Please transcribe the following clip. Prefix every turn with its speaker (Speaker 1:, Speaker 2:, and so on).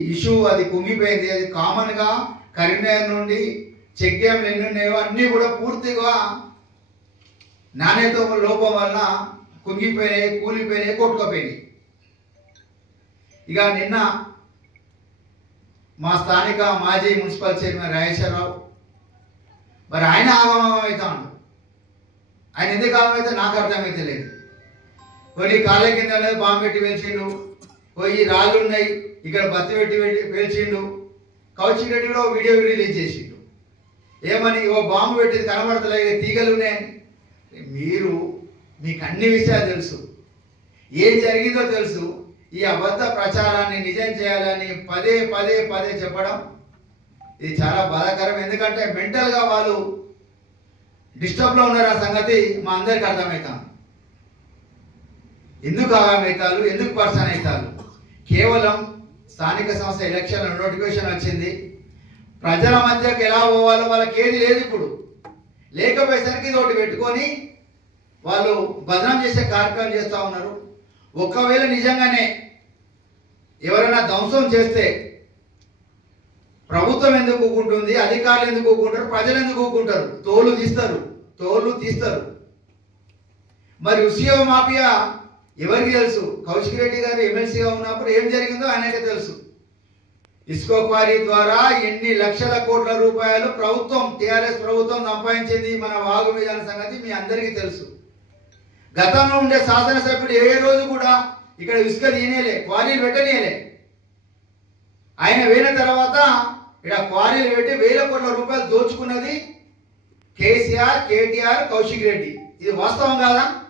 Speaker 1: Issue అది కుంగిపోయింది. అది కామన్గా కరీంనగర్ నుండి చెక్ డ్యామ్లు ఎన్ని ఉన్నాయో అన్నీ కూడా పూర్తిగా నాణ్యత లోపం వల్ల కుంగిపోయినాయి కూలిపోయినాయి కొట్టుకుపోయినాయి. ఇక నిన్న మా స్థానిక మాజీ మున్సిపల్ చైర్మన్ రాజేశ్వరరావు మరి ఆయన ఆగమనం అవుతాడు ఆయన ఎందుకు ఆగమైతే నాకు అర్థమైతే లేదు. కొన్ని కాళ్ళ కింద బాంబెట్టి బాంబు పెట్టి పోయి రాళ్ళు ఉన్నాయి ఇక్కడ బత్తి పెట్టి పెట్టి పేల్చిండు. కౌశిక్ రెడ్డి కూడా వీడియో రిలీజ్ చేసిండు. ఏమని ఓ బాంబు పెట్టి కనబడతలే తీగలు ఉన్నాయని మీరు మీకు అన్ని విషయాలు తెలుసు. ఏం జరిగిందో తెలుసు. ఈ అబద్ధ ప్రచారాన్ని నిజం చేయాలని పదే పదే పదే చెప్పడం ఇది చాలా బాధాకరం. ఎందుకంటే మెంటల్గా వాళ్ళు డిస్టర్బ్లో ఉన్నారు ఆ సంగతి మా అందరికి అర్థమవుతాం ఎందుకు ఆగామవుతారు ఎందుకు పర్సన్ అవుతారు కేవలం స్థానిక సంస్థ ఎలక్షన్ నోటిఫికేషన్ వచ్చింది. ప్రజల మధ్యకి ఎలా పోవాలో వాళ్ళకి ఏది లేదు ఇప్పుడు. లేకపోయేసరికి ఇది ఒకటి పెట్టుకొని వాళ్ళు బదనాం చేసే కార్యక్రమం చేస్తూ ఉన్నారు. ఒకవేళ నిజంగానే ఎవరైనా ధ్వంసం చేస్తే ప్రభుత్వం ఎందుకు ఊకుంటుంది అధికారులు ఎందుకు ఊకుంటారు ప్రజలు ఎందుకు ఊకుంటారు? తోలు తీస్తారు తోలు తీస్తారు. మరి ఉసియో మాఫియా ఎవరికి తెలుసు? కౌశిక్ రెడ్డి గారు ఎమ్మెల్సీగా ఉన్నప్పుడు ఏం జరిగిందో ఆయనకే తెలుసు. ఇస్కో క్వారీ ద్వారా ఎన్ని లక్షల కోట్ల రూపాయలు ప్రభుత్వం టీఆర్ఎస్ ప్రభుత్వం సంపాదించింది మన వాగు మీద సంగతి మీ అందరికీ తెలుసు. గతంలో ఉండే శాసనసభ్యుడు ఏ రోజు కూడా ఇక్కడ ఇసుక తీయనేలే క్వారీలు పెట్టనీయలే. ఆయన వేయిన తర్వాత ఇక్కడ క్వారీలు పెట్టి వేల కోట్ల రూపాయలు దోచుకున్నది కేసీఆర్ కేటీఆర్ కౌశిక్ రెడ్డి. ఇది వాస్తవం కాదా?